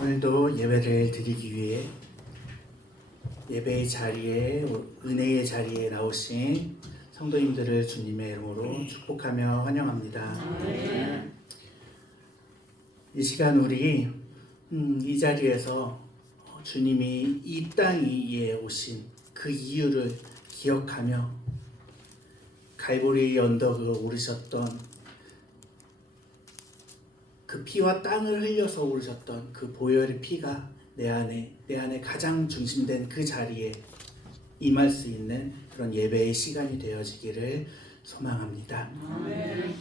오늘도 예배를 드리기 위해 예배의 자리에, 은혜의 자리에 나오신 성도님들을 주님의 이름으로 축복하며 환영합니다. 이 시간 우리 이 자리에서 주님이 이 땅 위에 오신 그 이유를 기억하며 갈보리 언덕을 오르셨던 그 피와 땅을 흘려서 오르셨던 그 보혈의 피가 내 안에 가장 중심된 그 자리에 임할 수 있는 그런 예배의 시간이 되어지기를 소망합니다. 아멘.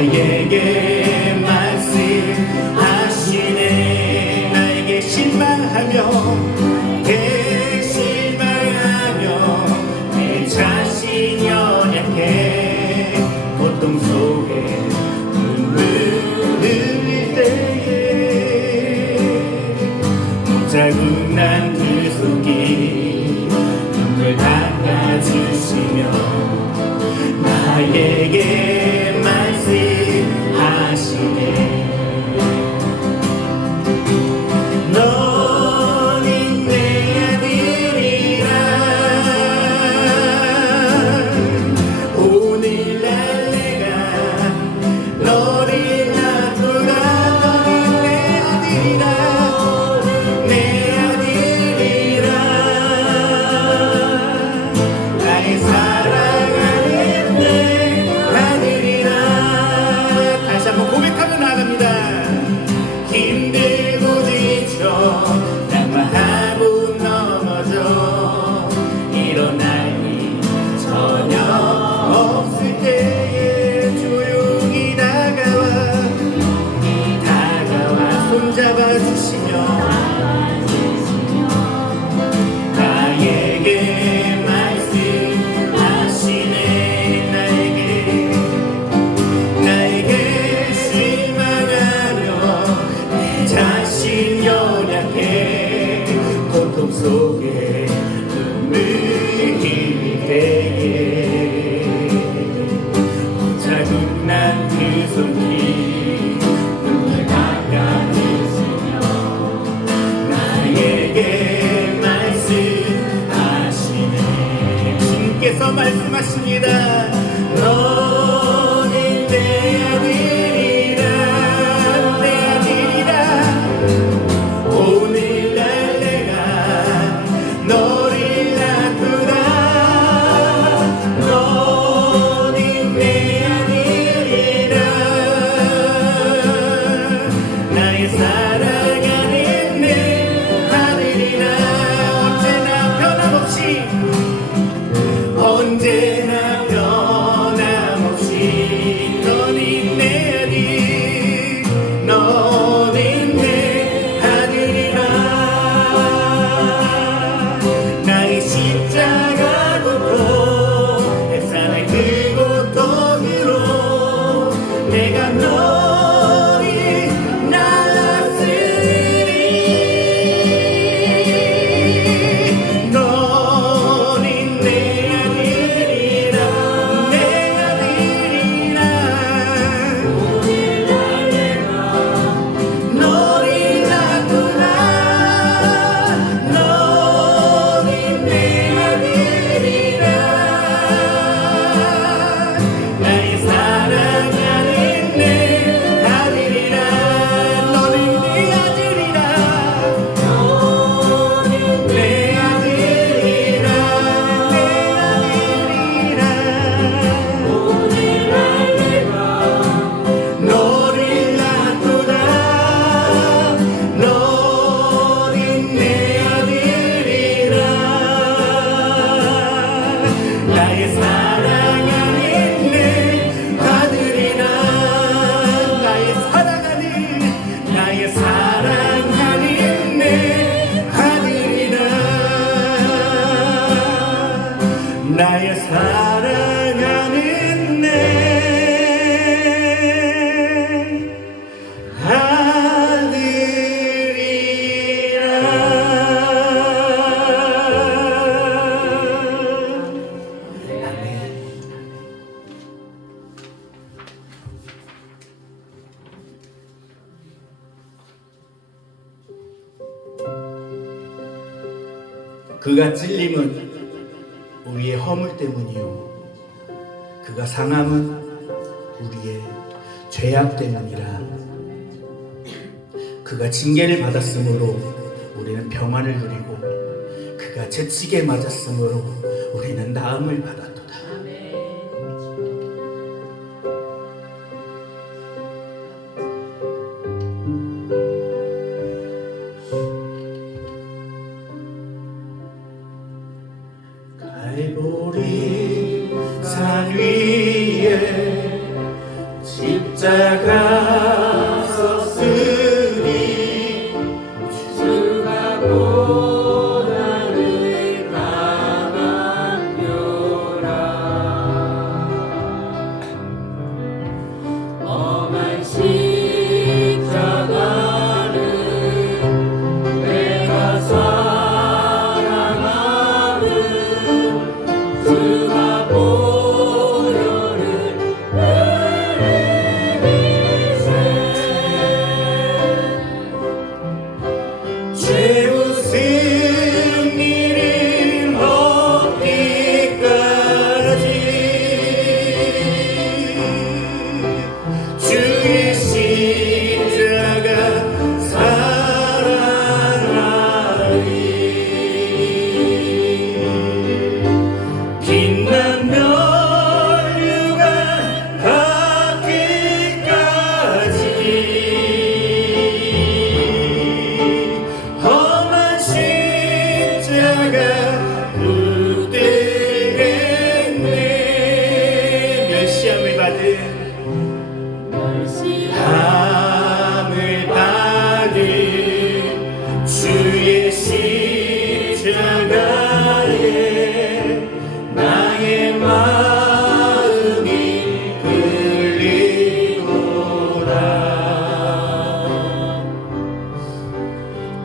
나에게 말씀하시네. 나에게 실망하며 내 자신 연약해 고통 속에 눈물 흘릴 때에 자국난 그 손길 눈물 닦아주시며 나에게 말씀하시네. 너는 내 아들이라. 오늘날 내가 너를 놔두라. 너는 내 아들이라. 내 아들이라. 나의 사랑하는 내 아들이라. 다시 한번 고백하며 나갑니다. 힘들고 지쳐 낙마하고 넘어져 일어날 일 전혀 없을 때에 조용히 다가와 손잡아 주시며 나에게 말씀하시네. 나에게 실망하며 내 자신 연약해 고통 속에 눈물 흘릴 때에 자국난 그 손길 눈물 닦아주시며 나에게 말씀하시네. 주님께서 말씀하십니다. 너는 내 아들이라. 내 아들이라. 오늘날 내가 너를 놔두라. 너는 내 아들이라. 나의 사랑하는 내 아들이라. 언제나 변함없이 너는 내 아들. 너는 내 아들이라. 나의 십자가 고통 햇살의 그 고통으로 내가 너를 낳았으니 너는 내 아들이라. 내 아들이라. 너를 놔두라. 너는 내 아들이라. 나의 사랑하는 내 아들이라. 너는 내 아들이라. 내 아들이라. 내 아들이라. 너를 놔두라. 너는 내 아들이라. 나의 사랑하는 내 아들이라. 나의 사랑하는 내 아들이라. 나의 사랑하는 내 그가 찔림은 우리의 허물 때문이요 그가 상함은 우리의 죄악 때문이라. 그가 징계를 받았으므로 우리는 평안을 누리고 그가 채찍에 맞았으므로 우리는 나음을 받았도다. 갈보리 산 위에 십자가 섰으니 주가 고난을 감았노라. 엄한 십자가를 내가 사랑하는 주가 보혈을 흘리세. 죄 승리를 얻기까지 주의 십자가 사랑하리. 빛난 면류관 닿기까지 험한 십자가 붙들겠네. 멸시함을 받은 주의 십자가에 나의 마음이 끌리도다.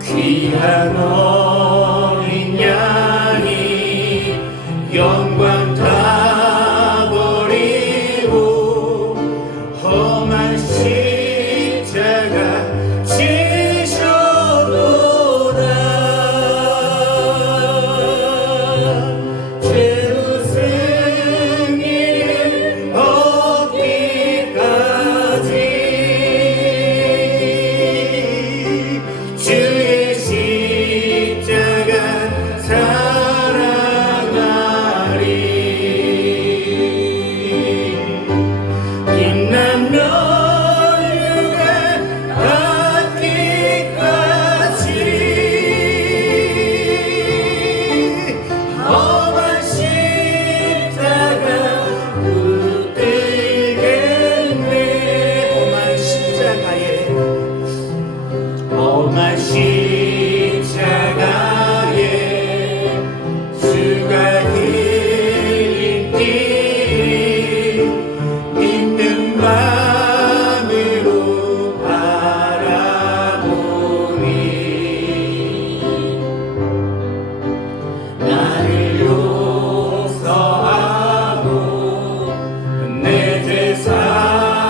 귀한 어린 양이 영광 다 버리고 험한 십자가 지셔도다. 죄로 승리를 얻기까지 주의 십자가 사랑하리. 빛난 면류관 닿기까지 험한 십자가 붙들겠네. 험한 십자가에 주가 흘린 피 믿는 마음으로 바라보니 나를 용서하고 내 죄 사하시려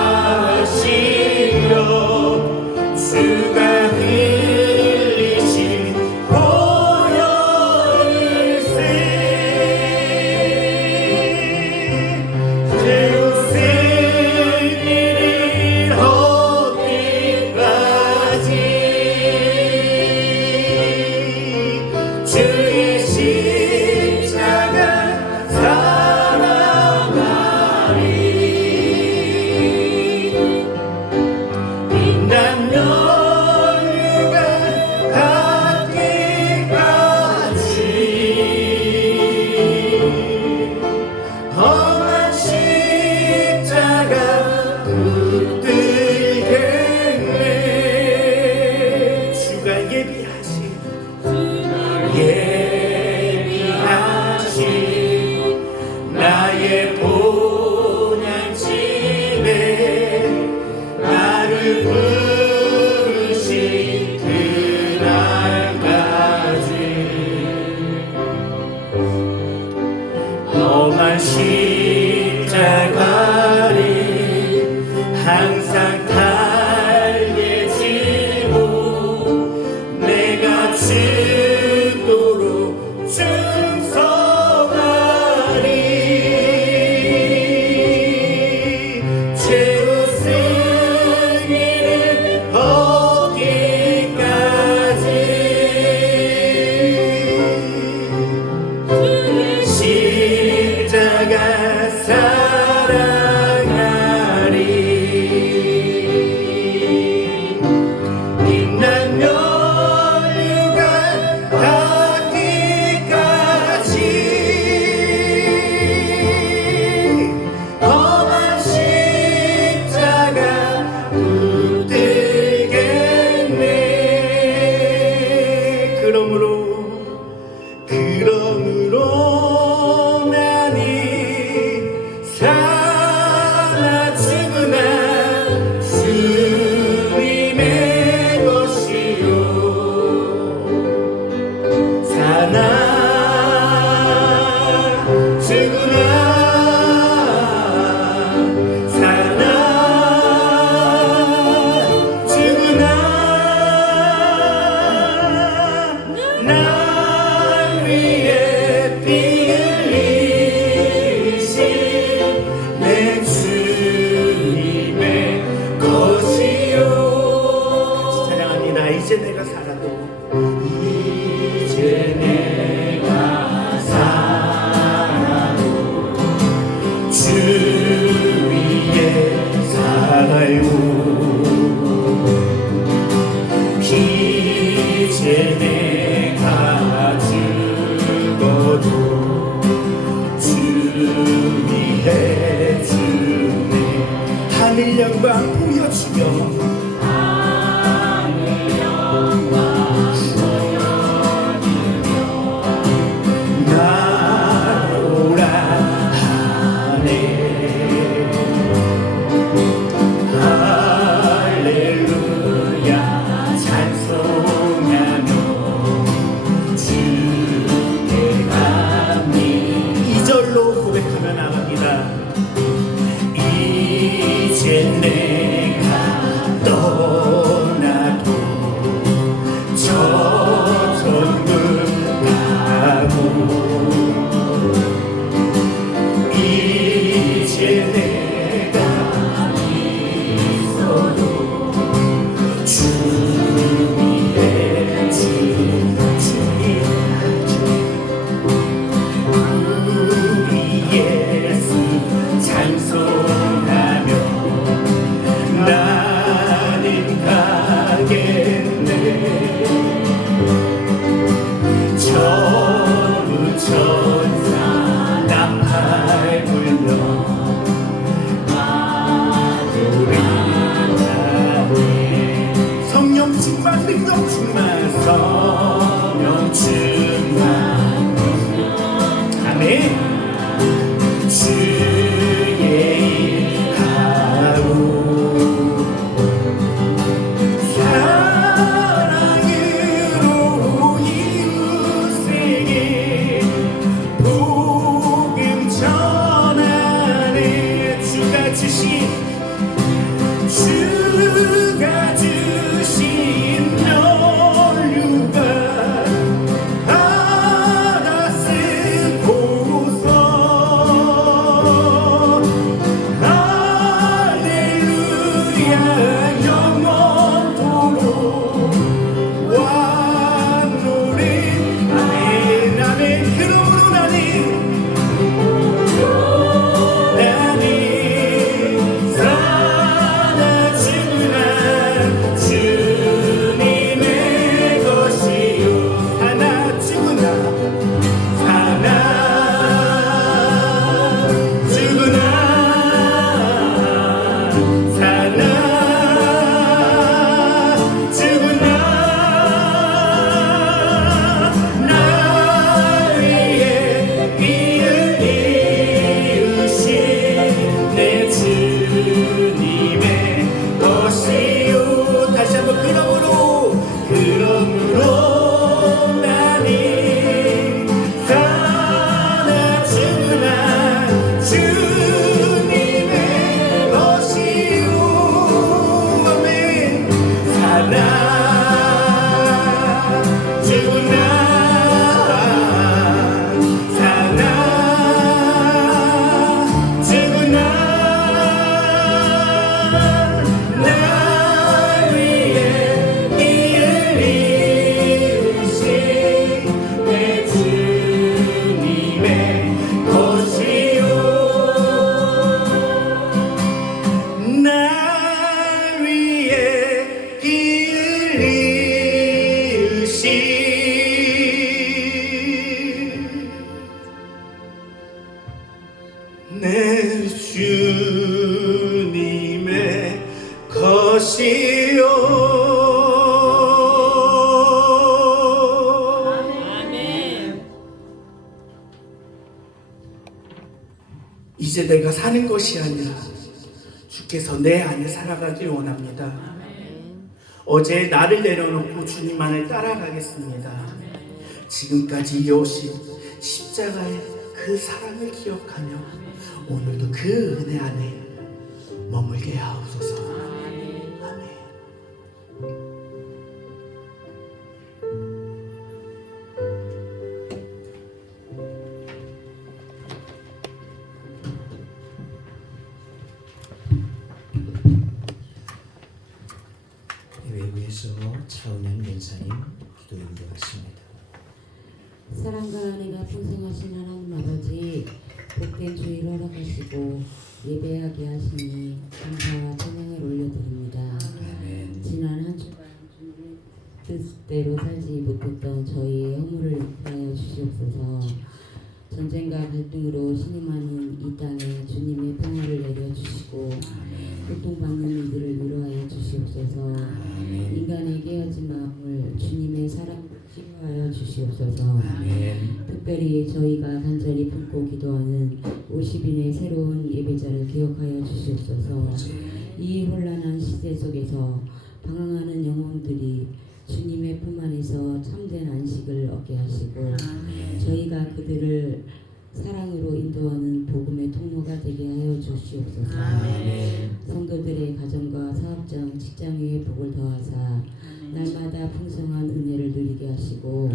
주가 흘리신 보혈일세. 죄로 승리를 얻기까지 주의 십자가 사랑하리. 빛난 면류관 닿기까지 험한 십자가 붙들겠네. 주가 예비하신 나의 본향집에 나를 부르신 그날까지 험한 십자가를 항상 달게 지고 내가 죽도록 충성하리. 죄로 승리를 얻기까지 십자가 사랑하리. 알고 이제 내가 죽어도 주님이 해주네 하늘 영광 보여주며 나로라 하네 할렐루야 찬송하며 주께 감히 2절로 고백하며 나갑니다. 이제 내가 떠나도 저 천국 가고 이제 내가 있어도 주님이 해준 우리 예수 찬송하며 나는 가겠네 전부 천사 나팔 불며 성령 충만 능력 충만 성령 충만 아멘 주의 하루 사랑으로 이웃에게 복음 전하네 주가 주신 면류가 바다 쓰고서 할렐루야 영원토록 왕노래 아멘 아멘 그러므로 나는 사나 죽으나 주님의 것이요 사나 죽으나 사나 죽으나 사나 죽으나 나 위에 피 흘리우신 내 주님의 것이요 다시 한번 그러므로 나는 사나 죽으나 주님의 것이요 아멘 사나 죽으나 사나 죽으나 나 위에 피 흘리우신 내 주님의 것이요 나 위에 피 흘리우신 내 주님의 것이요 이제 내가 사는 것이 아니라 주께서 내 안에 살아가길 원합니다. 어제 나를 내려놓고 주님만을 따라가겠습니다. 지금까지 이어오신 십자가의 그 사랑을 기억하며 오늘도 그 은혜 안에 머물게 하옵소서. 아멘. 외부에서 차은현 연사님 기도 인도하십니다. 사랑과 은혜가 풍성하신 하나님 아버지, 복된 주일 허락하시고 예배하게 하시니 감사와 찬양을 올려드립니다. 아멘. 지난 한 주간 주님의 뜻대로 살지 못했던 저희의 허물을 용서하여 주시옵소서. 전쟁과 갈등으로 신음하는 이 땅에 주님의 평화를 내려주시고 고통받는 이들을 위로하여 주시옵소서. 인간의 깨어진 마음을 주님의 사랑으로 치유하여 주시옵소서. 특별히 저희가 간절히 품고 기도하는 50인의 새로운 예배자를 기억하여 주시옵소서. 이 혼란한 시대 속에서 방황하는 영혼들이 주님의 품 안에서 참된 안식을 얻게 하시고 저희가 그들을 사랑으로 인도하는 복음의 통로가 되게 하여 주시옵소서. 성도들의 가정과 사업장, 직장 위에 복을 더하사 날마다 풍성한 은혜를 누리게 하시고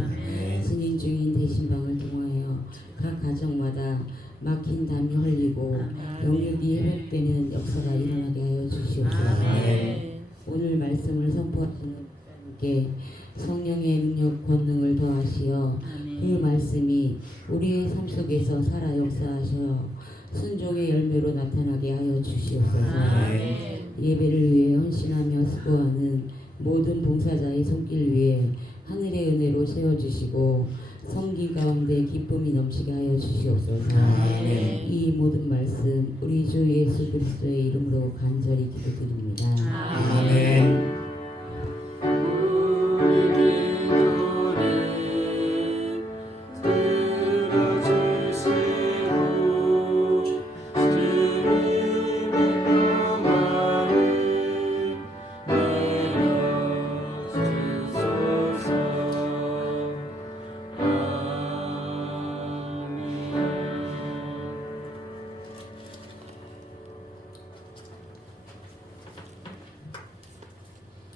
신인 중인 대신방을 통하여 각 가정마다 막힌 담이 흘리고 영육이 회복되는 역사가 일어나게 하여 주시옵소서. 오늘 말씀을 선포하시는 께 성령의 능력 권능을 더하시어 그 말씀이 우리의 삶 속에서 살아 역사하셔 순종의 열매로 나타나게 하여 주시옵소서. 예배를 위해 헌신하며 수고하는 모든 봉사자의 손길 위에 하늘의 은혜로 세워주시고 성기 가운데 기쁨이 넘치게 하여 주시옵소서. 이 모든 말씀 우리 주 예수 그리스도의 이름으로 간절히 기도드립니다. 아멘.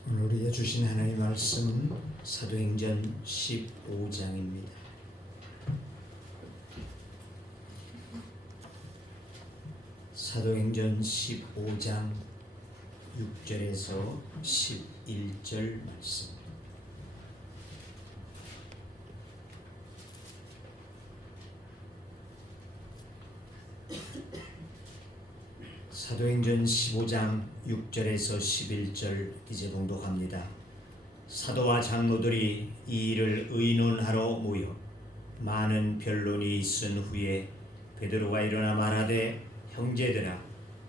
오늘 우리에게 주신 하나님의 말씀은 사도행전 15장입니다. 사도행전 15장 6절에서 11절 말씀. 사도행전 15장 6절에서 11절 이제 봉독합니다. 사도와 장로들이 이 일을 의논하러 모여 많은 변론이 있은 후에 베드로가 일어나 말하되 형제들아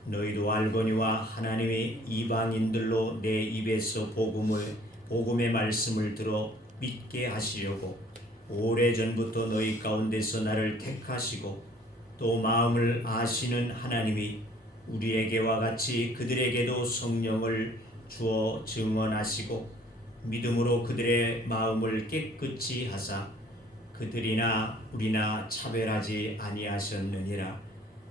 너희도 알거니와 하나님이 이방인들로 내 입에서 복음의 말씀을 들어 믿게 하시려고 오래전부터 너희 가운데서 나를 택하시고 또 마음을 아시는 하나님이 우리에게와 같이 그들에게도 성령을 주어 증언하시고 믿음으로 그들의 마음을 깨끗이 하사 그들이나 우리나 차별하지 아니하셨느니라.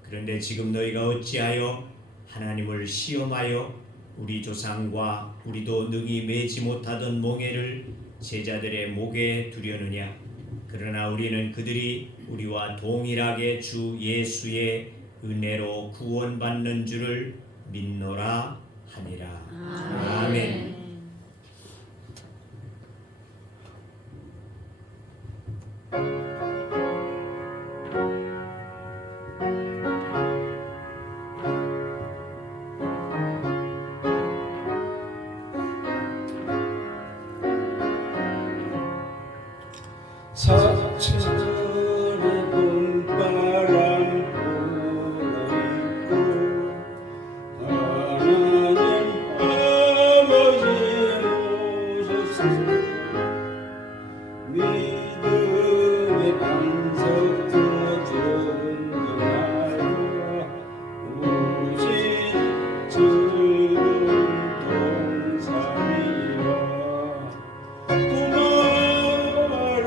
그런데 지금 너희가 어찌하여 하나님을 시험하여 우리 조상과 우리도 능히 매지 못하던 몽해를 제자들의 목에 두려느냐. 그러나 우리는 그들이 우리와 동일하게 주 예수의 은혜로 구원받는 줄을 믿노라 하니라. 아멘. 사천의 봄바람 불어있고 하나님 아버지 오셨으니 믿음의 반석 던져나요 오직 즐거운 동산이라 고마워라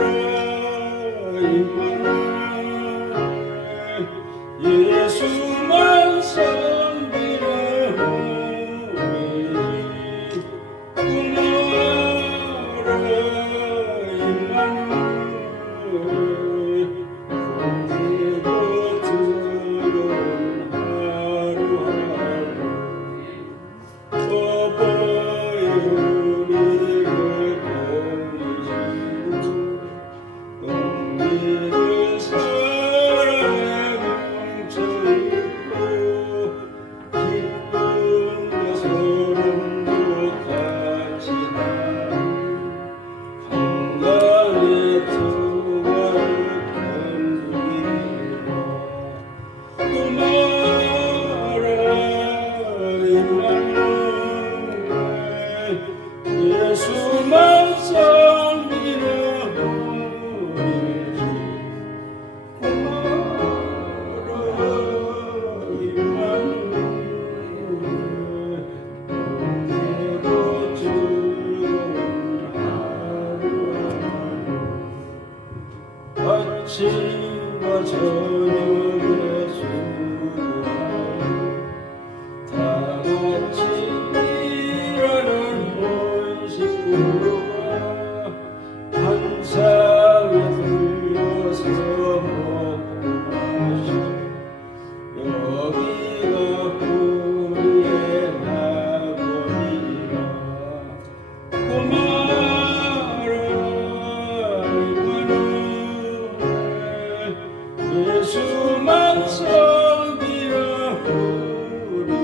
예수만 섬기는 우리 고마워라 임마누엘 오늘도 즐거운 하루하루 아침과 저녁에 수고하는 다 같이 일하는 온 식구가 한 상에 들려서 먹고 마셔 여기가 우리의 낙원이라 고마워라 임마누엘 예수만 섬기는 우리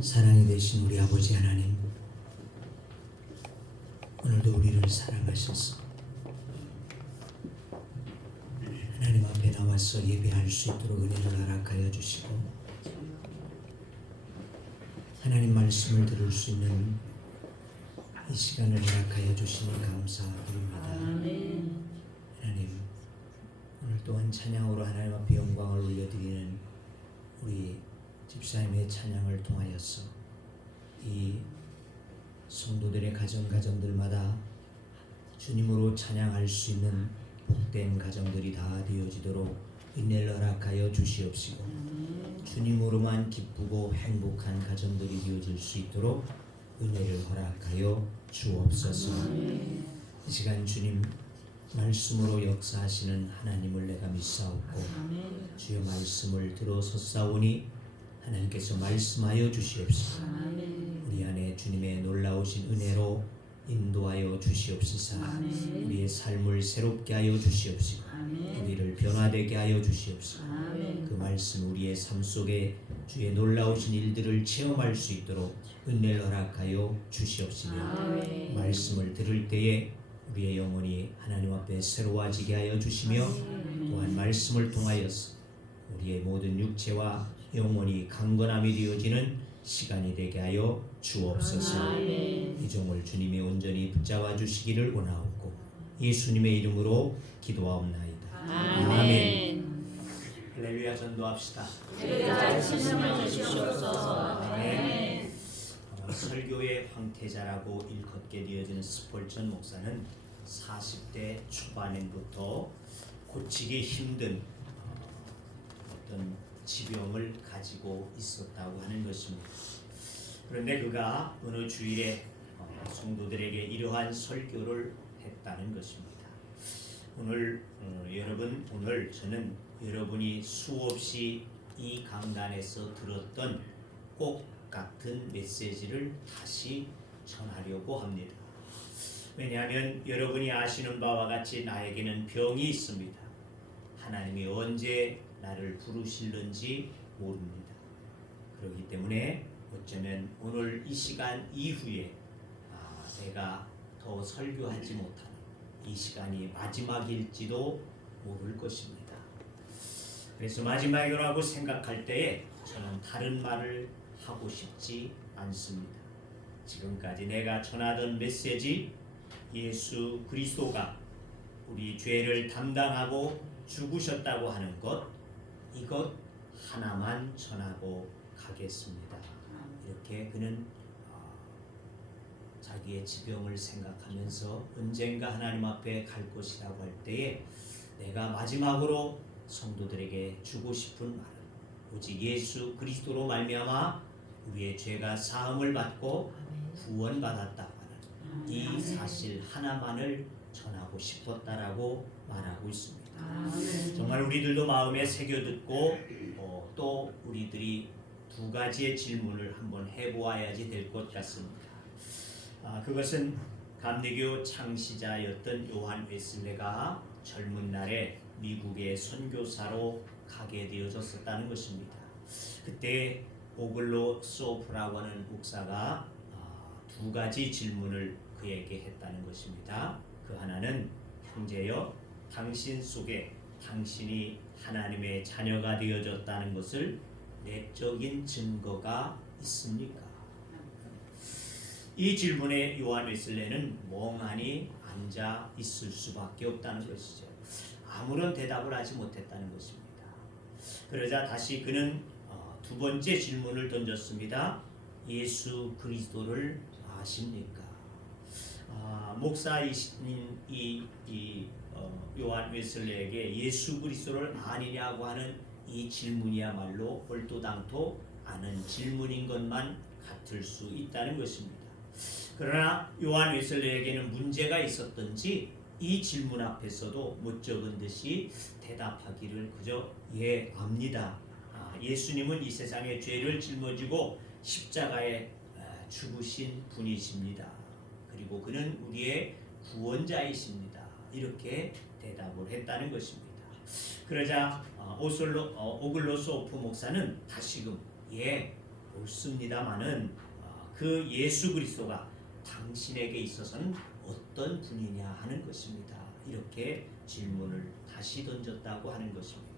사랑이 되신 우리 아버지 하나님, 오늘도 우리를 사랑하셔서 하나님 앞에 나와서 예배할 수 있도록 은혜를 허락하여 주시고 하나님 말씀을 들을 수 있는 이 시간을 허락하여 주시니 감사드립니다. 하나님, 오늘 또한 찬양으로 하나님 앞에 영광을 올려드리는 우리 집사님의 찬양을 통하여서 이 성도들의 가정들마다 주님으로 찬양할 수 있는 복된 가정들이 다 되어지도록 은혜를 허락하여 주시옵시고 주님으로만 기쁘고 행복한 가정들이 되어질 수 있도록 은혜를 허락하여 주옵소서. 이 시간 주님 말씀으로 역사하시는 하나님을 내가 믿사옵고 주의 말씀을 들어섰사오니 하나님께서 말씀하여 주시옵소서. 우리 안에 주님의 놀라우신 은혜로 인도하여 주시옵소서. 우리의 삶을 새롭게 하여 주시옵시고 우리를 변화되게 하여 주시옵시고 그 말씀 우리의 삶 속에 주의 놀라우신 일들을 체험할 수 있도록 은혜를 허락하여 주시옵시며 말씀을 들을 때에 우리의 영혼이 하나님 앞에 새로워지게 하여 주시며 또한 말씀을 통하여서 우리의 모든 육체와 영혼이 강건함이 되어지는 시간이 되게 하여 주옵소서. 이 종을 주님이 온전히 붙잡아 주시기를 원하옵고 예수님의 이름으로 기도하옵나이다. 아멘. 할렐루야. 전도합시다. 아멘. 설교의 황태자라고 일컫게 되어지는 스폴전 목사는 40대 초반부터 고치기 힘든 어떤 지병을 가지고 있었다고 하는 것입니다. 그런데 그가 어느 주일에 성도들에게 이러한 설교를 했다는 것입니다. 오늘 저는 여러분이 수없이 이 강단에서 들었던 꼭 같은 메시지를 다시 전하려고 합니다. 왜냐하면 여러분이 아시는 바와 같이 나에게는 병이 있습니다. 하나님이 언제 나를 부르실는지 모릅니다. 그렇기 때문에 어쩌면 오늘 이 시간 이후에 내가 더 설교하지 못하는 이 시간이 마지막일지도 모를 것입니다. 그래서 마지막이라고 생각할 때에 저는 다른 말을 하고 싶지 않습니다. 지금까지 내가 전하던 메시지, 예수 그리스도가 우리 죄를 담당하고 죽으셨다고 하는 것, 이것 하나만 전하고 가겠습니다. 이렇게 그는 자기의 지병을 생각하면서 언젠가 하나님 앞에 갈 것이라고 할 때에 내가 마지막으로 성도들에게 주고 싶은 말은 오직 예수 그리스도로 말미암아 우리의 죄가 사함을 받고 구원받았다고 하는 이 사실 하나만을 전하고 싶었다라고 말하고 있습니다. 정말 우리들도 마음에 새겨듣고 또 우리들이 두 가지의 질문을 한번 해보아야지 될 것 같습니다. 그것은 감리교 창시자였던 요한 웨슬레가 젊은 날에 미국의 선교사로 가게 되어졌었다는 것입니다. 그때 오글로 소프라고 하는 목사가 두 가지 질문을 그에게 했다는 것입니다. 그 하나는 형제여, 당신 속에 당신이 하나님의 자녀가 되어졌다는 것을 내적인 증거가 있습니까? 이 질문에 요한 웨슬레는 멍하니 앉아 있을 수밖에 없다는 것이죠. 아무런 대답을 하지 못했다는 것입니다. 그러자 다시 그는 두 번째 질문을 던졌습니다. 예수 그리스도를 아십니까? 목사이신 요한 웨슬레에게 예수 그리스도를 아니냐고 하는 이 질문이야말로 얼토당토 아는 질문인 것만 같을 수 있다는 것입니다. 그러나 요한 웨슬레에게는 문제가 있었던지 이 질문 앞에서도 못적은 듯이 대답하기를 그저 예 압니다. 예수님은 이 세상의 죄를 짊어지고 십자가에 죽으신 분이십니다. 그리고 그는 우리의 구원자이십니다. 이렇게 대답을 했다는 것입니다. 그러자 오글로소프 목사는 다시금 예 옳습니다마는 그 예수 그리스도가 당신에게 있어서는 어떤 분이냐 하는 것입니다. 이렇게 질문을 다시 던졌다고 하는 것입니다.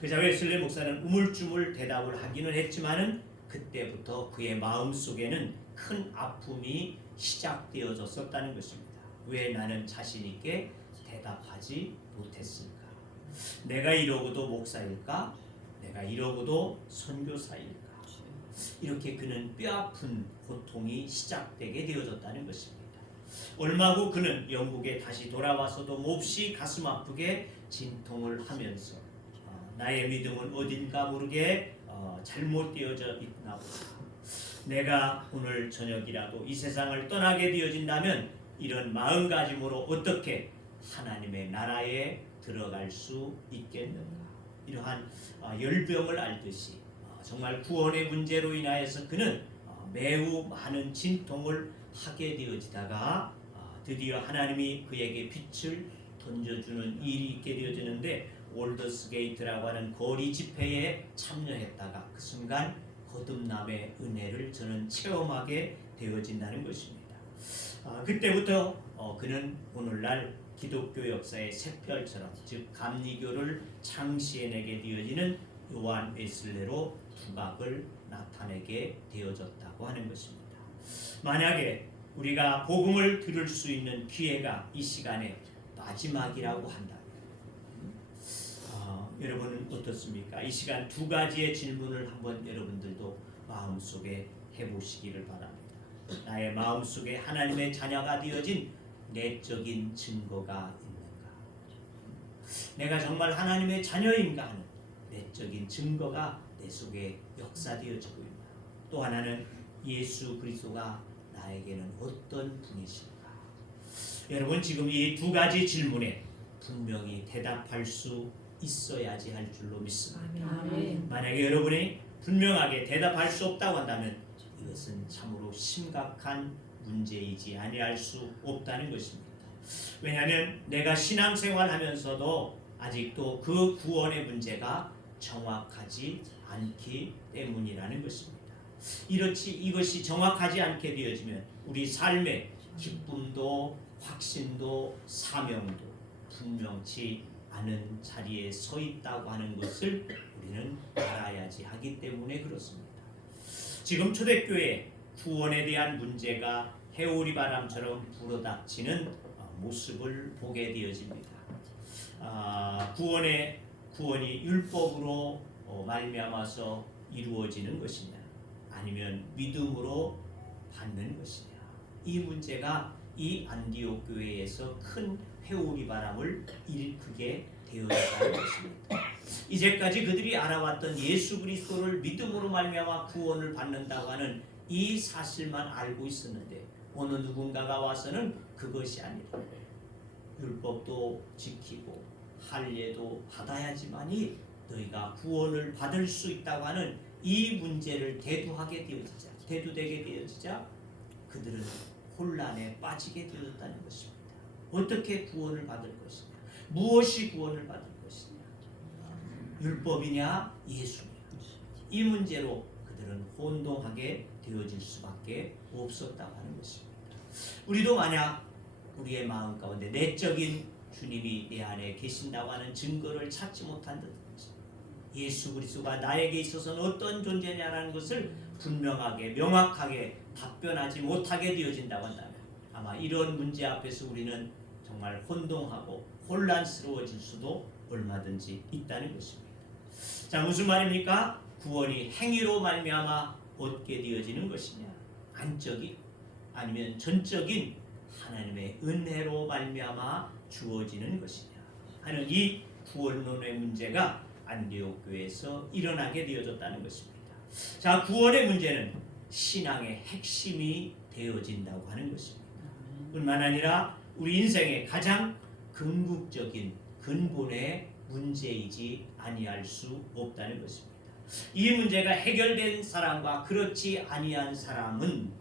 그자 웨슬레 목사는 우물쭈물 대답을 하기는 했지만은 그때부터 그의 마음 속에는 큰 아픔이 시작되어졌었다는 것입니다. 왜 나는 자신 있게 대답하지 못했을까? 내가 이러고도 목사일까? 내가 이러고도 선교사일까? 이렇게 그는 뼈아픈 고통이 시작되게 되어졌다는 것입니다. 얼마 후 그는 영국에 다시 돌아와서도 몹시 가슴 아프게 진통을 하면서 나의 믿음은 어딘가 모르게 잘못되어져 있나 보다. 내가 오늘 저녁이라도 이 세상을 떠나게 되어진다면 이런 마음가짐으로 어떻게 하나님의 나라에 들어갈 수 있겠는가. 이러한 열병을 앓듯이 정말 구원의 문제로 인하여서 그는 매우 많은 진통을 하게 되어지다가 드디어 하나님이 그에게 빛을 던져주는 일이 있게 되어지는데 올더스게이트라고 하는 거리 집회에 참여했다가 그 순간 거듭남의 은혜를 저는 체험하게 되어진다는 것입니다. 그때부터 그는 오늘날 기독교 역사의 샛별처럼 즉 감리교를 창시해내게 되어지는 요한 웨슬레로 두각을 나타내게 되어졌다고 하는 것입니다. 만약에 우리가 복음을 들을 수 있는 기회가 이 시간에 마지막이라고 한다면 여러분은 어떻습니까? 이 시간 두 가지의 질문을 한번 여러분들도 마음속에 해보시기를 바랍니다. 나의 마음속에 하나님의 자녀가 되어진 내적인 증거가 있는가? 내가 정말 하나님의 자녀인가 하는 내적인 증거가 내 속에 역사되어지고 있나? 또 하나는 예수 그리스도가 나에게는 어떤 분이실까? 여러분 지금 이 두 가지 질문에 분명히 대답할 수 있어야지 할 줄로 믿습니다. 아멘. 만약에 여러분이 분명하게 대답할 수 없다고 한다면 이것은 참으로 심각한 문제이지 아니할 수 없다는 것입니다. 왜냐하면 내가 신앙생활하면서도 아직도 그 구원의 문제가 정확하지 않기 때문이라는 것입니다. 이것이 정확하지 않게 되어지면 우리 삶의 기쁨도 확신도 사명도 분명치 않은 자리에 서 있다고 하는 것을 우리는 알아야지 하기 때문에 그렇습니다. 지금 초대교회 구원에 대한 문제가 해오리 바람처럼 불어닥치는 모습을 보게 되어집니다. 구원이 율법으로 말미암아서 이루어지는 것이냐 아니면 믿음으로 받는 것이냐 이 문제가 이 안디옥 교회에서 큰 회오리 바람을 일으키게 되었다는 것입니다. 이제까지 그들이 알아왔던 예수 그리스도를 믿음으로 말미암아 구원을 받는다고 하는 이 사실만 알고 있었는데 어느 누군가가 와서는 그것이 아니다. 율법도 지키고 할례도 받아야지만이 너희가 구원을 받을 수 있다고 하는 이 문제를 대두되게 되어지자 그들은 혼란에 빠지게 되었다는 것입니다. 어떻게 구원을 받을 것이냐? 무엇이 구원을 받을 것이냐? 율법이냐? 예수냐? 이 문제로 그들은 혼동하게 되어질 수밖에 없었다고 하는 것입니다. 우리도 만약 우리의 마음 가운데 내적인 주님이 내 안에 계신다고 하는 증거를 찾지 못한다든지 예수 그리스도가 나에게 있어서는 어떤 존재냐라는 것을 분명하게 명확하게 답변하지 못하게 되어진다고 한다면 아마 이런 문제 앞에서 우리는 정말 혼동하고 혼란스러워질 수도 얼마든지 있다는 것입니다. 자, 무슨 말입니까? 구원이 행위로 말미암아 얻게 되어지는 것이냐, 안적인 아니면 전적인 하나님의 은혜로 말미암아 주어지는 것이냐 하는 이 구원론의 문제가 안디옥 교회에서 일어나게 되어졌다는 것입니다. 자, 구원의 문제는 신앙의 핵심이 되어진다고 하는 것입니다. 뿐만 아니라 우리 인생의 가장 궁극적인 근본의 문제이지 아니할 수 없다는 것입니다. 이 문제가 해결된 사람과 그렇지 아니한 사람은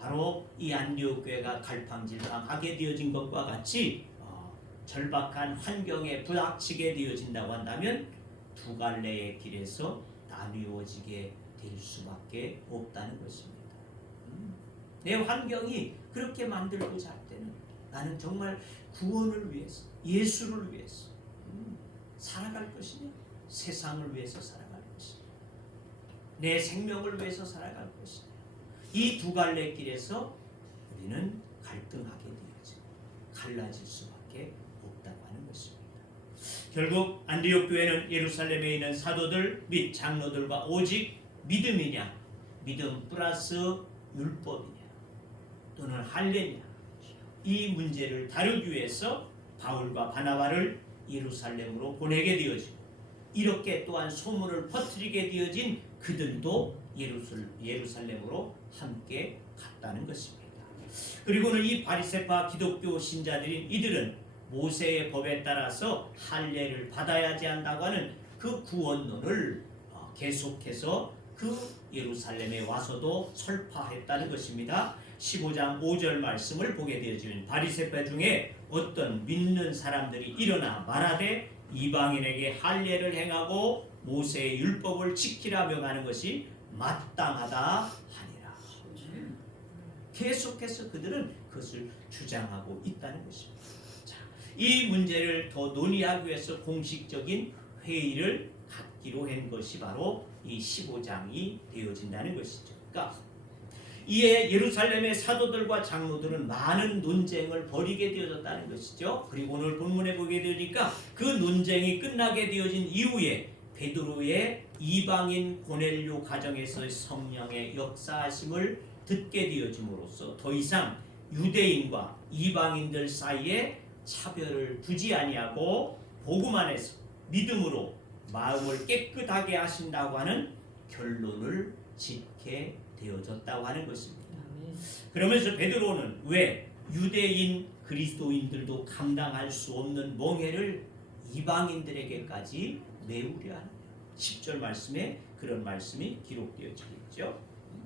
바로 이 안디옥 교회가 갈팡질팡하게 되어진 것과 같이 절박한 환경에 부닥치게 되어진다고 한다면 두 갈래의 길에서 나뉘어지게 될 수밖에 없다는 것입니다. 내 환경이 그렇게 만들고자 할 때는 나는 정말 구원을 위해서, 예수를 위해서 살아갈 것이냐, 세상을 위해서 살아갈 것이냐, 내 생명을 위해서 살아갈 것이냐, 이 두 갈래 길에서 우리는 갈등하게 되어지고 갈라질 수밖에 없다고 하는 것입니다. 결국 안디옥 교회는 예루살렘에 있는 사도들 및 장로들과 오직 믿음이냐, 믿음 플러스 율법이냐, 또는 할례냐, 이 문제를 다루기 위해서 바울과 바나바를 예루살렘으로 보내게 되어지고 이렇게 또한 소문을 퍼뜨리게 되어진 그들도 예루살렘으로 함께 갔다는 것입니다. 그리고는 이 바리새파 기독교 신자들인 이들은 모세의 법에 따라서 할례를 받아야지 한다고 하는 그 구원론을 계속해서 그 예루살렘에 와서도 설파했다는 것입니다. 15장 5절 말씀을 보게 되어지면 바리새파 중에 어떤 믿는 사람들이 일어나 말하되 이방인에게 할례를 행하고 모세의 율법을 지키라 명하는 것이 마땅하다 하니라. 계속해서 그들은 그것을 주장하고 있다는 것입니다. 자, 이 문제를 더 논의하기 위해서 공식적인 회의를 갖기로 한 것이 바로 이 15장이 되어진다는 것이죠. 그러니까 이에 예루살렘의 사도들과 장로들은 많은 논쟁을 벌이게 되어졌다는 것이죠. 그리고 오늘 본문에 보게 되니까 그 논쟁이 끝나게 되어진 이후에 베드로의 이방인 고넬료 가정에서의 성령의 역사하심을 듣게 되어짐으로써 더 이상 유대인과 이방인들 사이에 차별을 두지 아니하고 복음 안에서 믿음으로 마음을 깨끗하게 하신다고 하는 결론을 짓게 되어졌다고 하는 것입니다. 그러면서 베드로는 왜 유대인 그리스도인들도 감당할 수 없는 멍해를 이방인들에게까지 메우려 하느냐. 10절 말씀에 그런 말씀이 기록되어지고 있죠.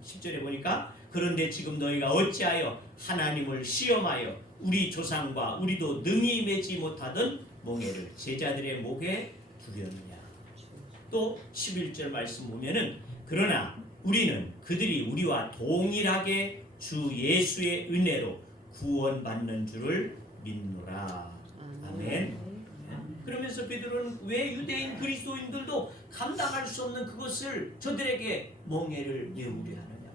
10절에 보니까 그런데 지금 너희가 어찌하여 하나님을 시험하여 우리 조상과 우리도 능히 매지 못하던 멍해를 제자들의 목에 두려느냐. 또 11절 말씀 보면은 그러나 우리는 그들이 우리와 동일하게 주 예수의 은혜로 구원받는 줄을 믿노라. 아멘. 그러면서 베드로는 왜 유대인 그리스도인들도 감당할 수 없는 그것을 저들에게 멍해를 메우려 하느냐.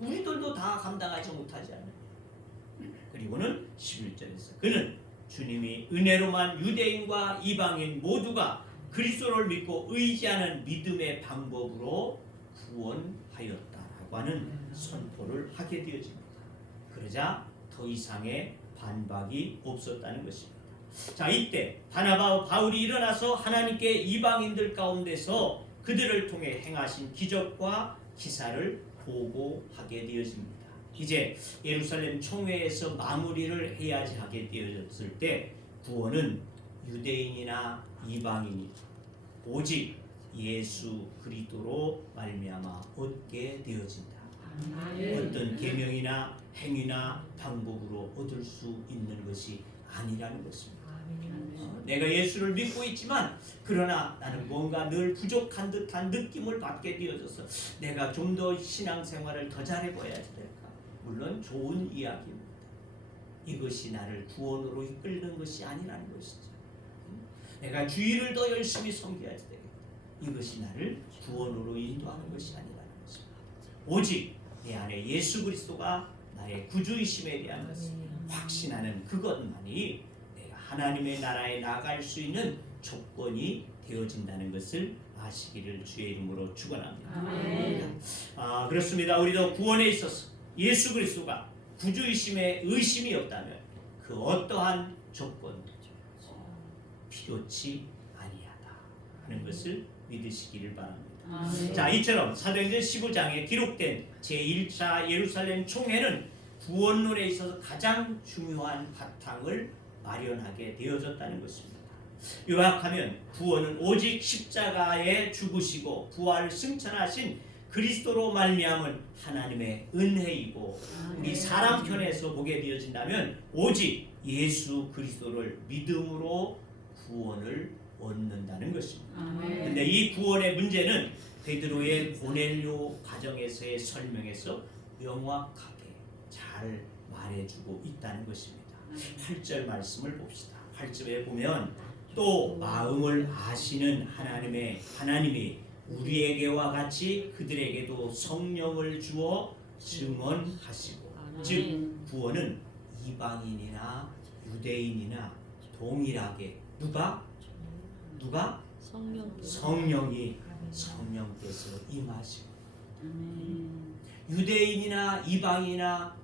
우리들도 다 감당하지 못하지 않느냐. 그리고는 11절에서 그는 주님이 은혜로만 유대인과 이방인 모두가 그리스도를 믿고 의지하는 믿음의 방법으로 구원하였다라고 하는 선포를 하게 되어집니다. 그러자 더 이상의 반박이 없었다는 것입니다. 자, 이때 바나바와 바울이 일어나서 하나님께 이방인들 가운데서 그들을 통해 행하신 기적과 기사를 보고하게 되어집니다. 이제 예루살렘 총회에서 마무리를 해야지 하게 되어졌을 때 구원은 유대인이나 이방인이 오직 예수 그리스도로 말미암아 얻게 되어진다. 어떤 계명이나 행위나 방법으로 얻을 수 있는 것이 아니라는 것입니다. 내가 예수를 믿고 있지만 그러나 나는 뭔가 늘 부족한 듯한 느낌을 받게 되어져서 내가 좀 더 신앙생활을 더 잘해봐야지 될까? 물론 좋은 이야기입니다. 이것이 나를 구원으로 이끌는 것이 아니라는 것이죠. 내가 주일을 더 열심히 섬겨야지 되겠다. 이것이 나를 구원으로 인도하는 것이 아니라는 것입니다. 오직 내 안에 예수 그리스도가 나의 구주이심에 대한 것을 확신하는 그것만이 내가 하나님의 나라에 나갈 수 있는 조건이 되어진다는 것을 아시기를 주의 이름으로 축원합니다. 그렇습니다. 우리도 구원에 있어서 예수 그리스도가 구주이심에 의심이 없다면 그 어떠한 조건도 필요치 아니하다 하는 것을 믿으시기를 바랍니다. 자, 이처럼 사도행전 15장에 기록된 제1차 예루살렘 총회는 구원론에 있어서 가장 중요한 바탕을 마련하게 되어졌다는 것입니다. 요약하면 구원은 오직 십자가에 죽으시고 부활 승천하신 그리스도로 말미암은 하나님의 은혜이고 우리 사람 편에서 보게 되어진다면 오직 예수 그리스도를 믿음으로 구원을 얻는다는 것입니다. 그런데 이 구원의 문제는 베드로의 고넬료 가정에서의 설명에서 명확하게 잘 말해주고 있다는 것입니다. 8절 말씀을 봅시다. 8절에 보면 또 마음을 아시는 하나님이 우리에게와 같이 그들에게도 성령을 주어 증언하시고 즉 구원은 이방인이나 유대인이나 동일하게 누가? 성령께서 임하시고 유대인이나 이방인이나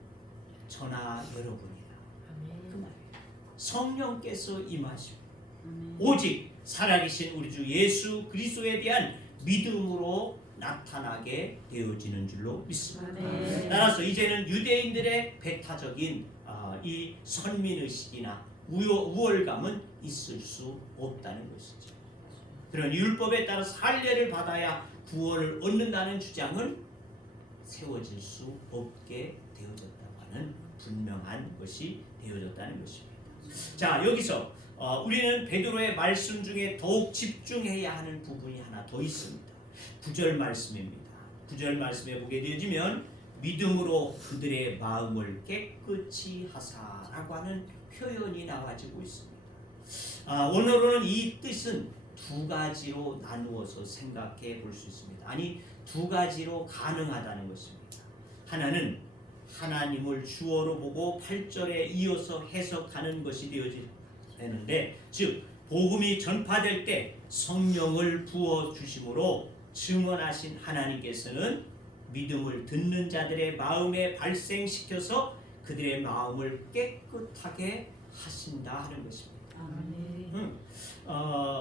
저나 여러분이나 그 말이에요. 성령께서 임하시고 오직 살아계신 우리 주 예수 그리스도에 대한 믿음으로 나타나게 되어지는 줄로 믿습니다. 따라서 이제는 유대인들의 배타적인 이 선민의식이나 우월감은 있을 수 없다는 것이죠. 그런 율법에 따라서 할례를 받아야 구원을 얻는다는 주장은 세워질 수 없게 되어졌다고 하는 분명한 것이 되어졌다는 것입니다. 자, 여기서 우리는 베드로의 말씀 중에 더욱 집중해야 하는 부분이 하나 더 있습니다. 9절 말씀입니다. 9절 말씀에 보게 되어지면 믿음으로 그들의 마음을 깨끗이 하사라고 하는 표현이 나와지고 있습니다. 오늘은 이 뜻은 두 가지로 나누어서 생각해 볼 수 있습니다. 아니, 두 가지로 가능하다는 것입니다. 하나는 하나님을 주어로 보고 8절에 이어서 해석하는 것이 되어지는데, 즉 복음이 전파될 때 성령을 부어 주심으로 증언하신 하나님께서는 믿음을 듣는 자들의 마음에 발생시켜서 그들의 마음을 깨끗하게 하신다 하는 것입니다.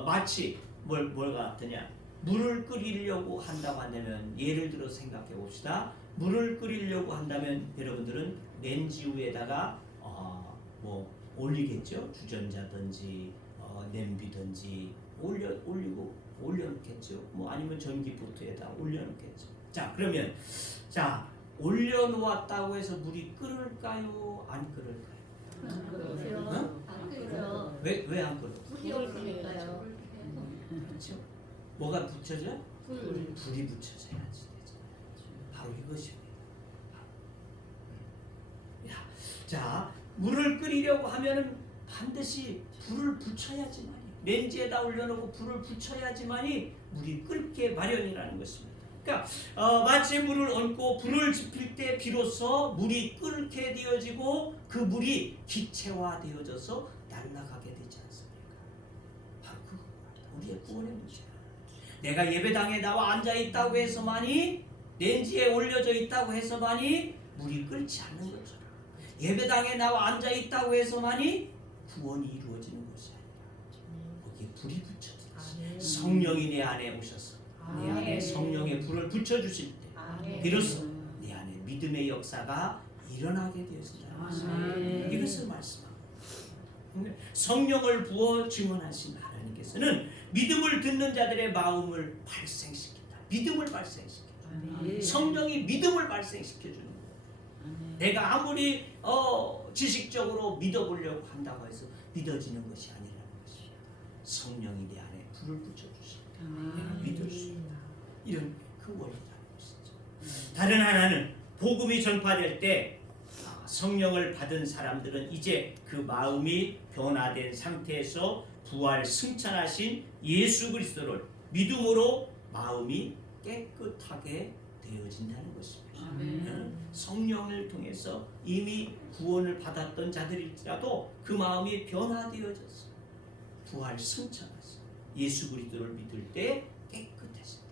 마치 뭘 같으냐? 물을 끓이려고 한다고 한다면, 예를 들어 생각해 봅시다. 물을 끓이려고 한다면 여러분들은 렌지 위에다가 뭐 올리겠죠? 주전자든지 냄비든지 올려놓겠죠. 뭐 아니면 전기포트에다 올려놓겠죠. 자, 그러면 올려놓았다고 해서 물이 끓을까요? 안 끓을까요? 안 끓어요. 어? 안 끓어요. 왜 안 끓어? 불이 없으니까요. 그렇죠? 뭐가 붙여져? 불. 불이 붙여져야지 되죠. 바로 이것입니다. 자, 물을 끓이려고 하면은 반드시 불을 붙여야지만이, 렌지에다 올려놓고 불을 붙여야지만이 물이 끓게 마련이라는 것입니다. 그러니까 마치 물을 얹고 불을 지필 때 비로소 물이 끓게 되어지고 그 물이 기체화되어져서 날아가게 되지 않습니까? 바로 그겁니다. 우리의 구원의 문제야. 내가 예배당에 나와 앉아 있다고 해서만이, 렌지에 올려져 있다고 해서만이 물이 끓지 않는 것처럼, 예배당에 나와 앉아 있다고 해서만이 구원이 이루어지는 것이 아니라 거기에 불이 붙여져 성령이 내 안에 오셔서 내 안에 성령의 불을 붙여주실 때 비로소 내 안에 믿음의 역사가 일어나게 되어진다는 것입니다. 이것을 말씀합니다. 성령을 부어 증언하신 하나님께서는 믿음을 듣는 자들의 마음을 발생시킨다. 믿음을 발생시킨다. 성령이 믿음을 발생시켜주는 거예요. 내가 아무리 지식적으로 믿어보려고 한다고 해서 믿어지는 것이 아니라는 것이. 성령이 내 안에 불을 붙여주십니다. 내가 믿을 수 있다. 이런 그 원리라는 것이죠. 다른 하나는 복음이 전파될 때 성령을 받은 사람들은 이제 그 마음이 변화된 상태에서 부활 승천하신 예수 그리스도를 믿음으로 마음이 깨끗하게 되어진다는 것입니다. 성령을 통해서 이미 구원을 받았던 자들일지라도 그 마음이 변화되어졌어요. 부활 승천하신 예수 그리스도를 믿을 때 깨끗해진다.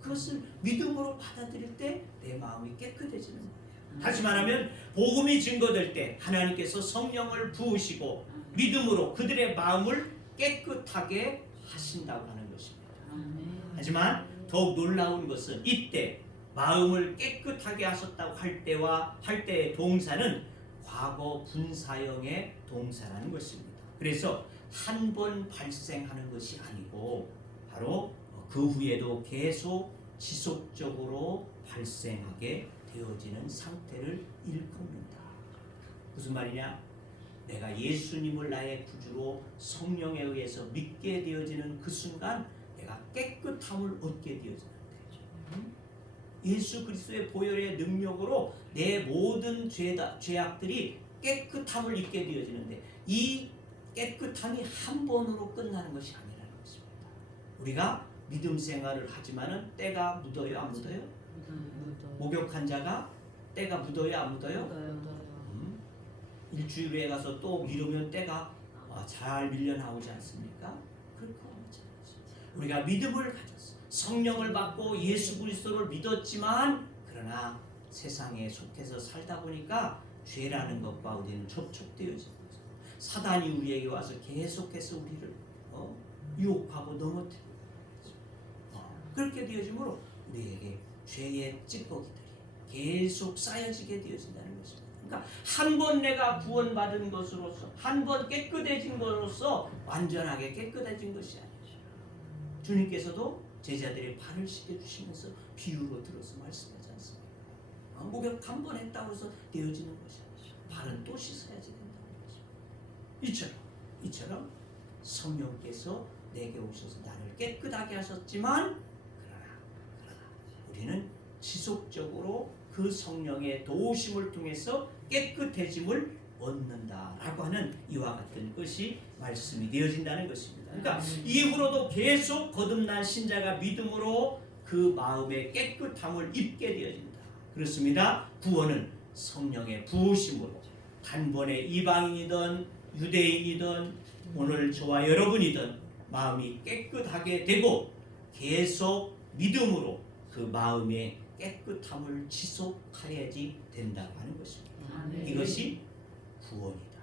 그것을 믿음으로 받아들일 때 내 마음이 깨끗해지는 거예요. 다시 말하면 복음이 증거될 때 하나님께서 성령을 부으시고 믿음으로 그들의 마음을 깨끗하게 하신다고 하는 것입니다. 하지만 더욱 놀라운 것은 이때 마음을 깨끗하게 하셨다고 할 때의 동사는 과거 분사형의 동사라는 것입니다. 그래서 한 번 발생하는 것이 아니고 바로 그 후에도 계속 지속적으로 발생하게 되어지는 상태를 일컫는다. 무슨 말이냐? 내가 예수님을 나의 구주로 성령에 의해서 믿게 되어지는 그 순간 내가 깨끗함을 얻게 되어지는데 예수 그리스도의 보혈의 능력으로 내 모든 죄악들이 깨끗함을 입게 되어지는데 이 깨끗함이 한 번으로 끝나는 것이 아니라는 것입니다. 우리가 믿음 생활을 하지만은 때가 묻어요, 안 묻어요? 목욕한 자가 때가 묻어요, 안 묻어요? 일주일 후에 가서 또 미루면 때가 잘 밀려 나오지 않습니까? 그렇고 우리가 믿음을 가졌어. 성령을 받고 예수 그리스도를 믿었지만 그러나 세상에 속해서 살다 보니까 죄라는 것과 우리는 접촉되어진 거죠. 사단이 우리에게 와서 계속해서 우리를 유혹하고 넘어뜨리고 그렇게 되어지므로 우리에게 죄의 찌꺼기들이 계속 쌓여지게 되어진다는 것입니다. 그러니까 한 번 내가 구원받은 것으로서 한 번 깨끗해진 것으로서 완전하게 깨끗해진 것이 아니죠. 주님께서도 제자들의 발을 씻겨주시면서 비유로 들어서 말씀하지 않습니까? 목욕 한 번 했다고 해서 되어지는 것이 아니죠. 발은 또 씻어야지 된다는 것이죠. 이처럼 성령께서 내게 오셔서 나를 깨끗하게 하셨지만 그러나 우리는 지속적으로 그 성령의 도우심을 통해서 깨끗해짐을 얻는다라고 하는 이와 같은 것이 말씀이 되어진다는 것입니다. 그러니까 이후로도 계속 거듭난 신자가 믿음으로 그 마음의 깨끗함을 입게 되어진다. 그렇습니다. 구원은 성령의 부으심으로 단번에 이방인이든 유대인이든 오늘 저와 여러분이든 마음이 깨끗하게 되고 계속 믿음으로 그 마음의 깨끗함을 지속해야지 된다고 하는 것입니다. 이것이 구원이다.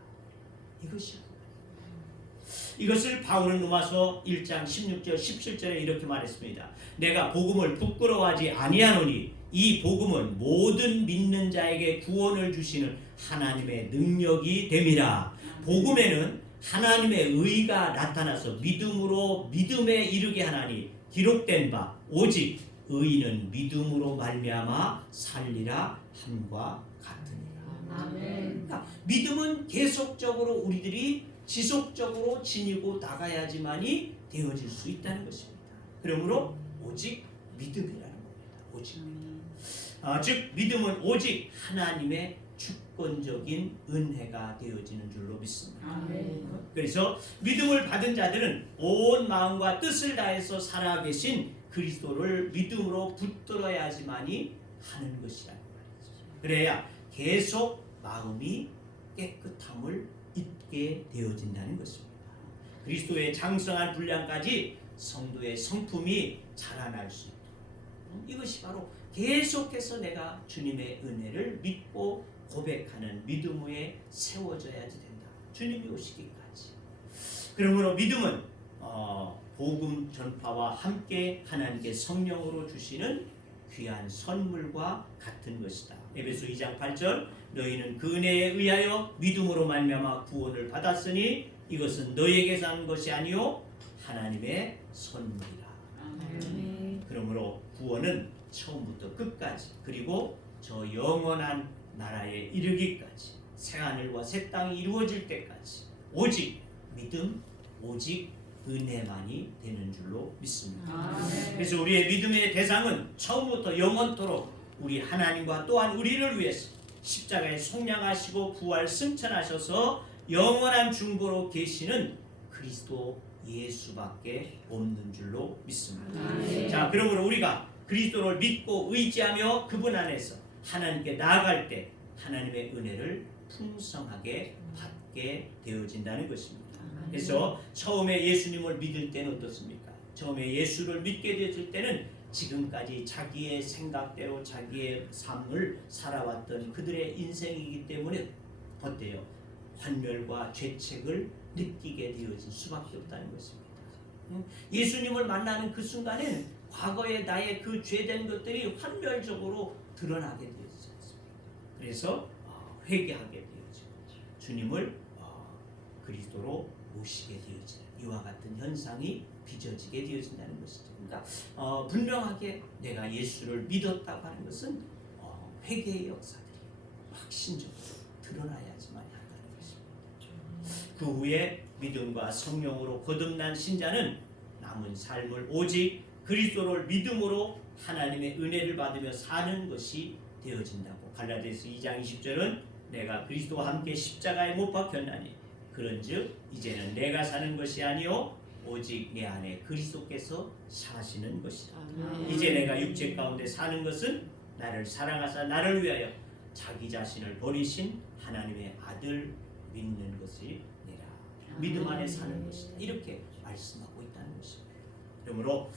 이것이 구원이다. 이것을 바울은 로마서 1장 16절 17절에 이렇게 말했습니다. 내가 복음을 부끄러워하지 아니하노니 이 복음은 모든 믿는 자에게 구원을 주시는 하나님의 능력이 됨이라. 복음에는 하나님의 의가 나타나서 믿음으로 믿음에 이르게 하나니 기록된 바 오직 의인은 믿음으로 말미암아 살리라 함과 같으니라. 그러니까 믿음은 계속적으로 우리들이 지속적으로 지니고 나가야지만이 되어질 수 있다는 것입니다. 그러므로 오직 믿음이라는 겁니다. 오직 믿음. 즉 믿음은 오직 하나님의 주권적인 은혜가 되어지는 줄로 믿습니다. 그래서 믿음을 받은 자들은 온 마음과 뜻을 다해서 살아계신 그리스도를 믿음으로 붙들어야지만이 하는 것이라는 말이죠. 그래야 계속 마음이 깨끗함을 입게 되어진다는 것입니다. 그리스도의 장성한 분량까지 성도의 성품이 자라날 수 있도록 이것이 바로 계속해서 내가 주님의 은혜를 믿고 고백하는 믿음 위에 세워져야지 된다. 주님이 오시기까지. 그러므로 믿음은 복음 전파와 함께 하나님께 성령으로 주시는 귀한 선물과 같은 것이다. 에베소 2장 8절 너희는 그 은혜에 의하여 믿음으로 말미암아 구원을 받았으니 이것은 너희에게서 난 것이 아니요 하나님의 선물이라. 그러므로 구원은 처음부터 끝까지 그리고 저 영원한 나라에 이르기까지 새하늘과 새 땅이 이루어질 때까지 오직 믿음, 오직 은혜만이 되는 줄로 믿습니다. 아멘. 그래서 우리의 믿음의 대상은 처음부터 영원토록 우리 하나님과 또한 우리를 위해서 십자가에 속량하시고 부활 승천하셔서 영원한 중보로 계시는 그리스도 예수밖에 없는 줄로 믿습니다. 아멘. 자, 그러므로 우리가 그리스도를 믿고 의지하며 그분 안에서 하나님께 나아갈 때 하나님의 은혜를 풍성하게 받게 되어진다는 것입니다. 그래서 처음에 예수님을 믿을 때는 어떻습니까? 처음에 예수를 믿게 되었을 때는 지금까지 자기의 생각대로 자기의 삶을 살아왔던 그들의 인생이기 때문에 어때요? 환멸과 죄책을 느끼게 되어질 수밖에 없다는 것입니다. 예수님을 만나는 그 순간에는 과거의 나의 그 죄된 것들이 환멸적으로 드러나게 되어지지 않습니다. 그래서 회개하게 되어지고 주님을 그리스도로 모시게 되어지는 이와 같은 현상이 빚어지게 되어진다는 것이죠. 그러니까 분명하게 내가 예수를 믿었다고 하는 것은 회개의 역사들이 확신적으로 드러나야지만 한다는 것입니다. 그 후에 믿음과 성령으로 거듭난 신자는 남은 삶을 오직 그리스도를 믿음으로 하나님의 은혜를 받으며 사는 것이 되어진다고. 갈라디아서 2장 20절은 내가 그리스도와 함께 십자가에 못 박혔나니 그런즉 이제는 내가 사는 것이 아니요 오직 내 안에 그리스도께서 사시는 것이다. 이제 내가 육체 가운데 사는 것은 나를 사랑하사 나를 위하여 자기 자신을 버리신 하나님의 아들 믿는 것이 내라. 믿음 안에 사는 것이다. 이렇게 말씀하고 있다는 것입니다. 그러므로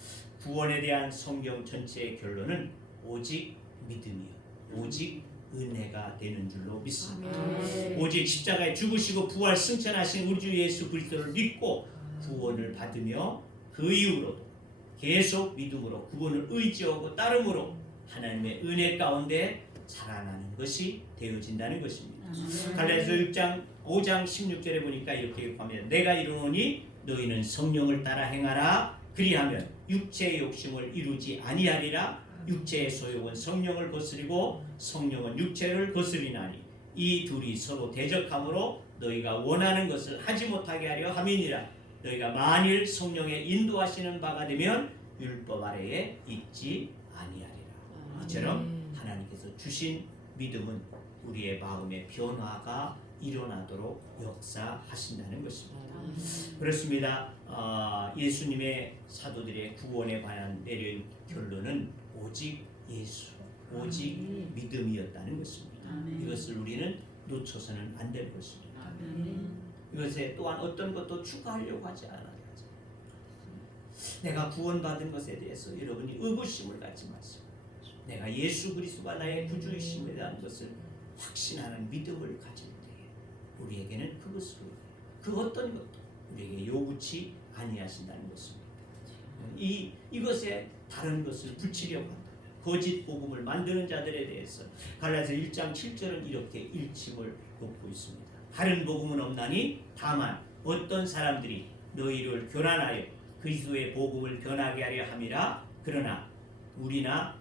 구원에 대한 성경 전체의 결론은 오직 믿음이요 오직 은혜가 되는 줄로 믿습니다. 오직 십자가에 죽으시고 부활 승천하신 우리 주 예수 그리스도를 믿고 구원을 받으며 그 이후로도 계속 믿음으로 그분을 의지하고 따름으로 하나님의 은혜 가운데 살아나는 것이 되어진다는 것입니다. 갈라디아서 5장 16절에 보니까 이렇게 얘기합니다. 내가 이르노니 너희는 성령을 따라 행하라. 그리하면 육체의 욕심을 이루지 아니하리라. 육체의 소욕은 성령을 거스리고 성령은 육체를 거스리나니 이 둘이 서로 대적함으로 너희가 원하는 것을 하지 못하게 하려 함이니라. 너희가 만일 성령의 인도하시는 바가 되면 율법 아래에 있지 아니하리라. 이처럼 하나님께서 주신 믿음은 우리의 마음의 변화가 일어나도록 역사하신다는 것입니다. 그렇습니다. 예수님의 사도들의 구원에 관한 내린 결론은 오직 예수, 오직 믿음이었다는 것입니다. 이것을 우리는 놓쳐서는 안 될 것입니다. 이것에 또한 어떤 것도 추가하려고 하지 않아야 하죠. 내가 구원받은 것에 대해서 여러분이 의구심을 갖지 마시고 내가 예수 그리스도가 나의 구주이심에 대한 것을 확신하는 믿음을 가질 때에 우리에게는 그것으로 그 어떤 것도 우리에게 요구치 아니하신다는 것입니다. 이것에 다른 것을 붙이려고 한다. 거짓 복음을 만드는 자들에 대해서 갈라디아서 1장 7절은 이렇게 일침을 놓고 있습니다. 다른 복음은 없나니 다만 어떤 사람들이 너희를 교란하여 그리스도의 복음을 변하게 하려 함이라. 그러나 우리나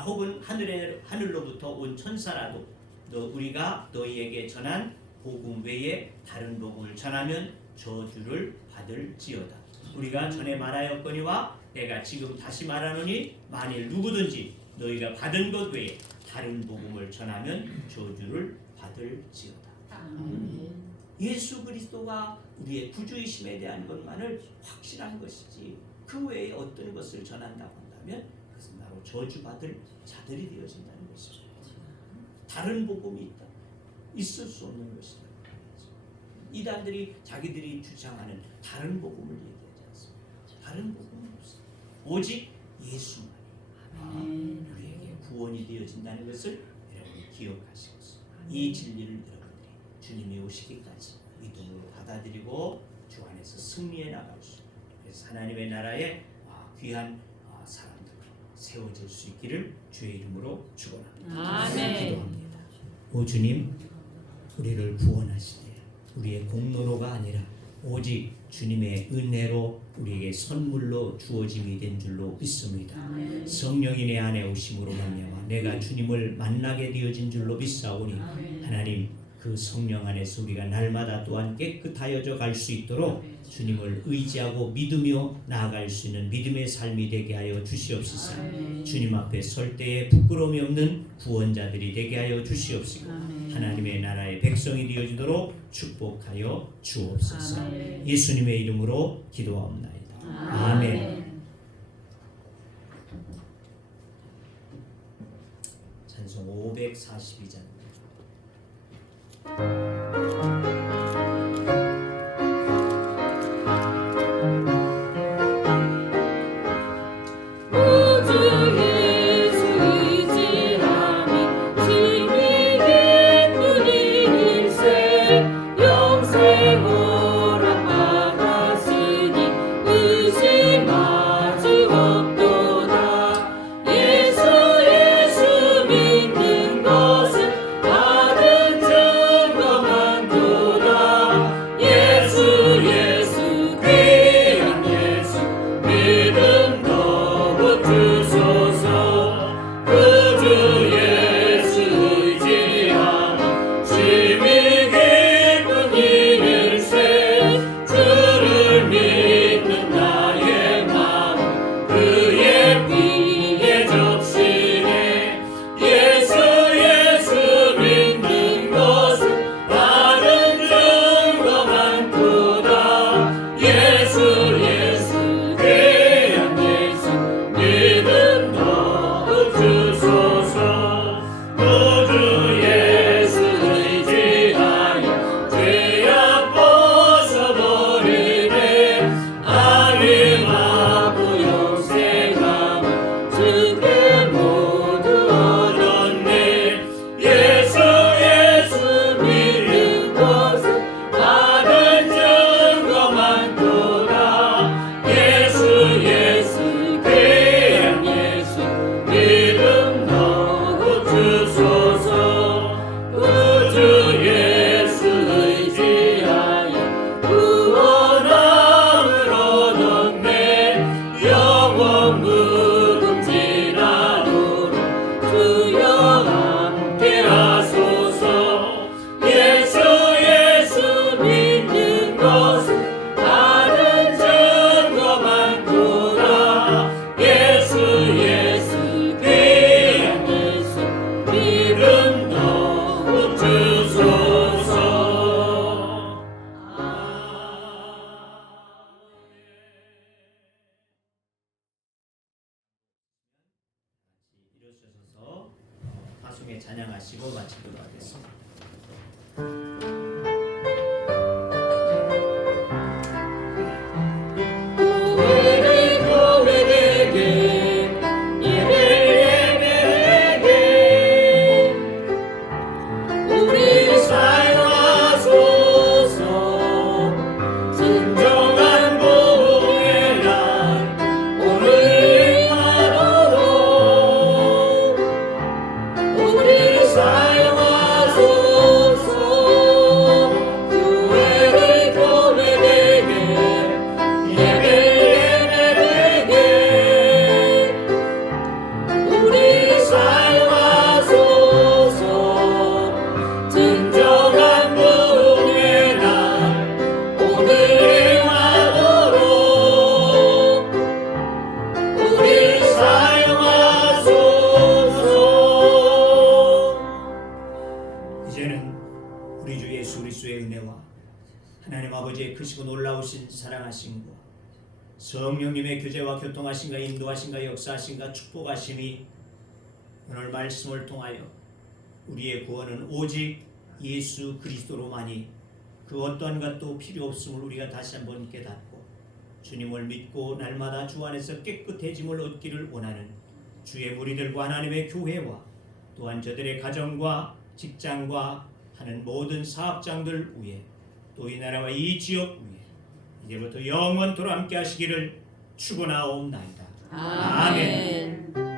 혹은 하늘로부터 온 천사라도 우리가 너희에게 전한 복음 외에 다른 복음을 전하면 저주를 받을지어다. 우리가 전에 말하였거니와 내가 지금 다시 말하노니 만일 누구든지 너희가 받은 것 외에 다른 복음을 전하면 저주를 받을지어다. 예수 그리스도가 우리의 구주이심에 대한 것만을 확실한 것이지 그 외에 어떤 것을 전한다고 한다면 그것은 바로 저주받을 자들이 되어진다는 것입니다. 다른 복음이 있다. 있을 수 없는 것이다. 이단들이 자기들이 주장하는 다른 복음을 얘기하지 않습니다. 다른 복음은 없습니다. 오직 예수만이 우리에게 구원이 되어진다는 것을 여러분이 기억하시고 이 진리를 여러분들이 주님이 오시기까지 믿음으로 받아들이고 주 안에서 승리해 나갈 수 있는 그래서 하나님의 나라에 귀한 사람들 세워질 수 있기를 주의 이름으로 축원합니다. 기도합니다. 오 주님, 우리를 구원하시되 우리의 공로로가 아니라 오직 주님의 은혜로 우리에게 선물로 주어짐이 된 줄로 믿습니다. 성령이 내 안에 오심으로 말미암아 내가 주님을 만나게 되어진 줄로 믿사오니 하나님 그 성령 안에서 우리가 날마다 또한 깨끗하여져 갈 수 있도록 주님을 의지하고 믿으며 나아갈 수 있는 믿음의 삶이 되게 하여 주시옵소서. 주님 앞에 설 때에 부끄러움이 없는 구원자들이 되게 하여 주시옵시고 하나님의 나라의 백성이 되어지도록 축복하여 주옵소서. 예수님의 이름으로 기도하옵나이다. 아멘. 찬송 542장. 일어서셔서 파송에 찬양하시고 마치도록 하겠습니다. 우리 주 예수 그리스도의 은혜와 하나님 아버지의 크시고 놀라우신 사랑하심과 성령님의 교제와 교통하심과 인도하심과 역사하심과 축복하심이 오늘 말씀을 통하여 우리의 구원은 오직 예수 그리스도로만이 그 어떠한 것도 필요 없음을 우리가 다시 한번 깨닫고 주님을 믿고 날마다 주 안에서 깨끗해짐을 얻기를 원하는 주의 무리들과 하나님의 교회와 또한 저들의 가정과 직장과 하는 모든 사업장들 위에 또 이 나라와 이 지역 위에 이제부터 영원토록 함께 하시기를 축원하옵나이다. 아멘.